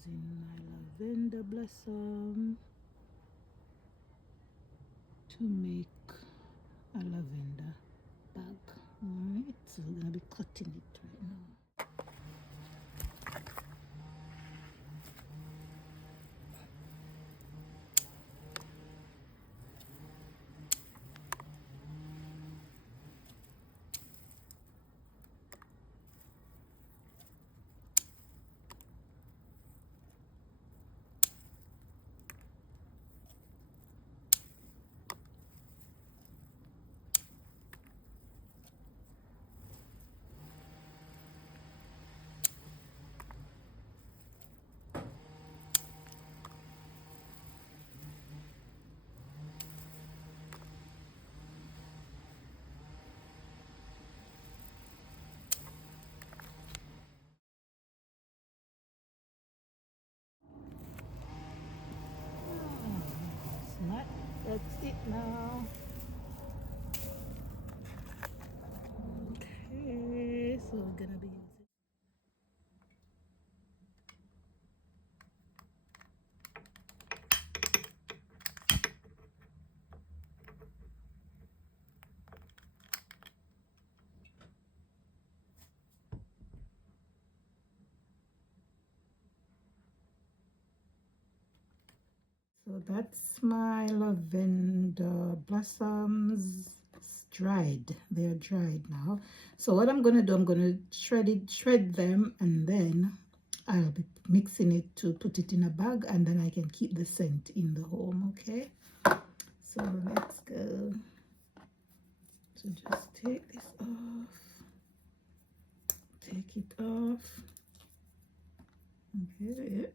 using my lavender blossom to make a lavender bag. Alright, so we're gonna be cutting it right now. That's it now. Okay, so we're gonna be using. So that's my lavender blossoms. It's dried. They're dried now. So what I'm gonna do, I'm gonna shred them, and then I'll be mixing it to put it in a bag, and then I can keep the scent in the home. Okay. So let's go. So just take this off. Take it off. Okay.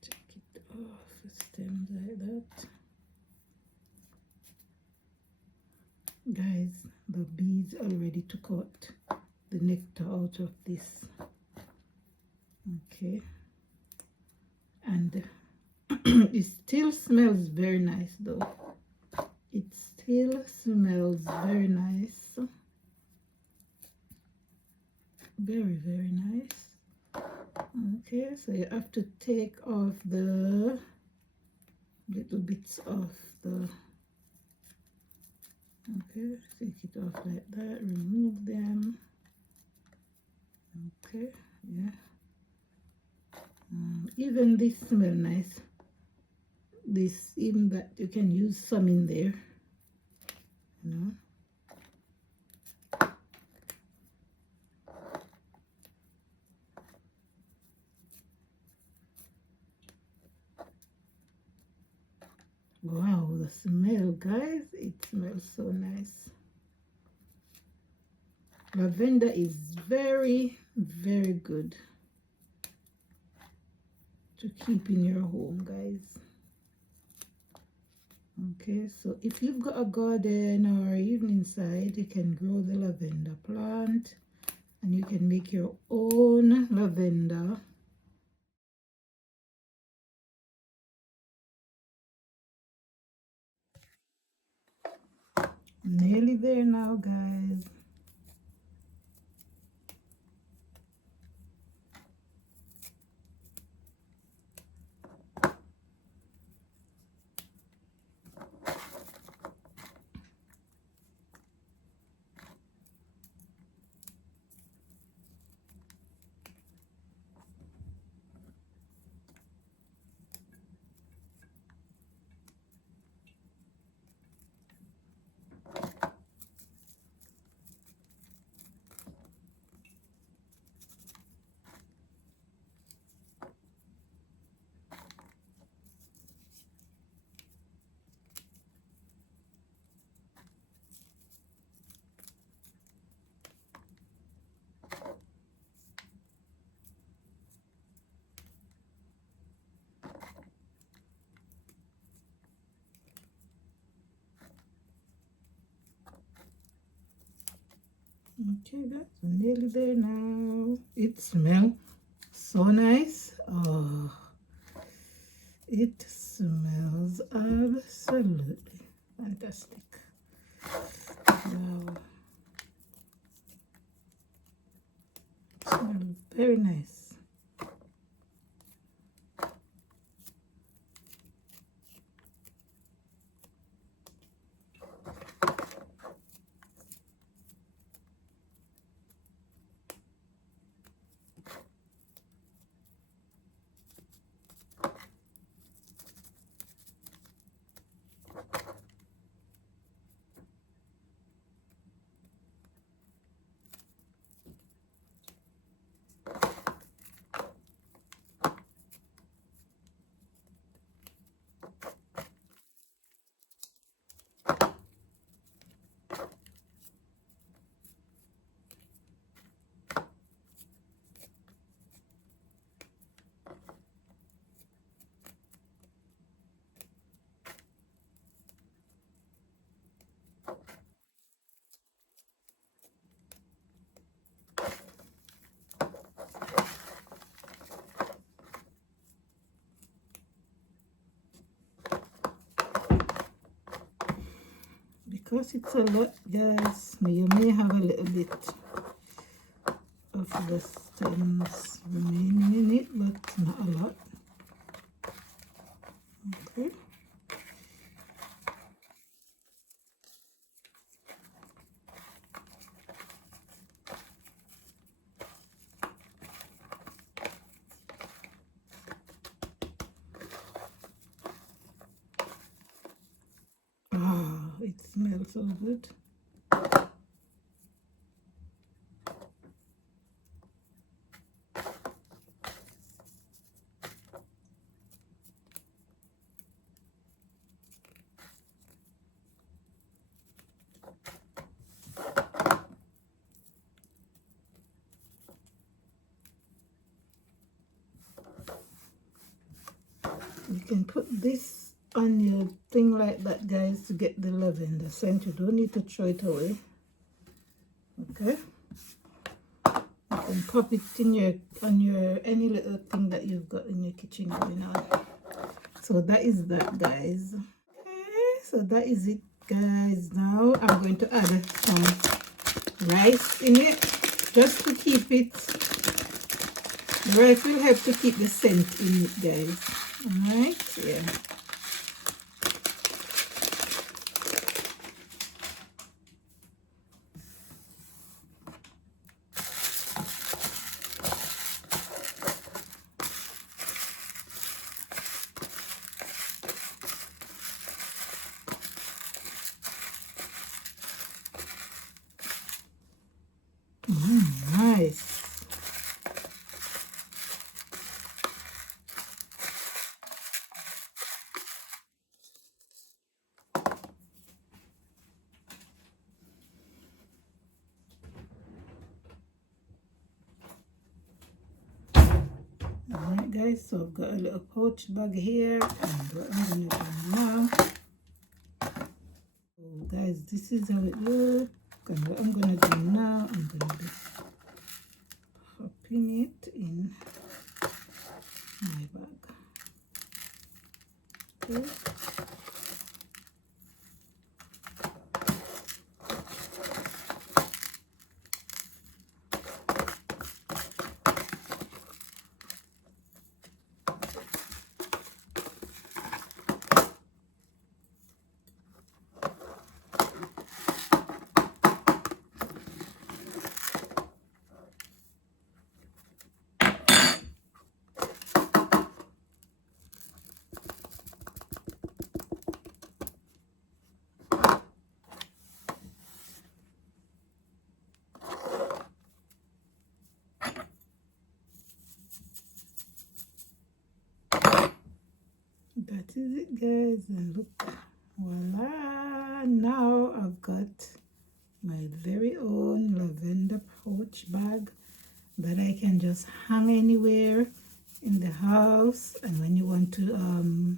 Take it off the stems like that. Guys, the bees already took out the nectar out of this. Okay. And it still smells very nice though. It still smells very nice. Very, very nice. Okay, so you have to take off the little bits of the, okay, take it off like that, remove them. Okay, yeah. Even this smell nice. This, even that you can use some in there, you know. Wow, the smell, guys, it smells so nice. Lavender is very, very good to keep in your home, guys. Okay, so if you've got a garden or even inside, you can grow the lavender plant and you can make your own lavender. Nearly there now, guys. Okay, that's nearly there now. It smells so nice. Oh, it smells absolutely Fantastic. Wow. Smells very nice. Because it's a lot, guys, you may have a little bit of the stems remaining in it, but not a lot. Okay. Ah, it smells so good. You can put this on your thing like that, guys, to get the lavender scent. You don't need to throw it away. Okay. You can pop it in your any little thing that you've got in your kitchen going on. So that is that, guys. Okay, so that is it, guys. Now I'm going to add some rice in it just to keep it. The rice will help to keep the scent in it, guys. Alright, yeah. Nice. Alright, guys, so I've got a little pouch bag here, and what I'm going to do now, so guys, this is how it looks. And what I'm going to do now, I'm going to be popping it in my bag. Okay. That is it, guys, and look, voila, now I've got my very own lavender pouch bag that I can just hang anywhere in the house, and when you want to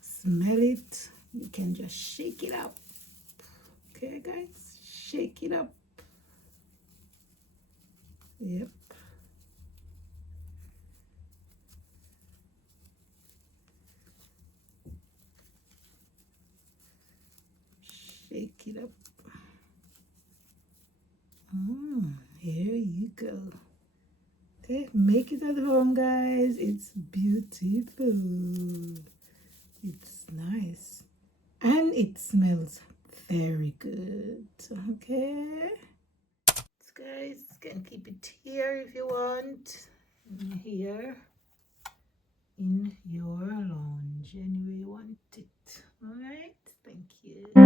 smell it, you can just shake it up. Okay, guys, shake it up. Yep. Shake it up. Here you go. Okay, make it at home, guys. It's beautiful. It's nice. And it smells very good. Okay. So guys, you can keep it here if you want. Here in your lounge, anyway you want it. All right. Thank you.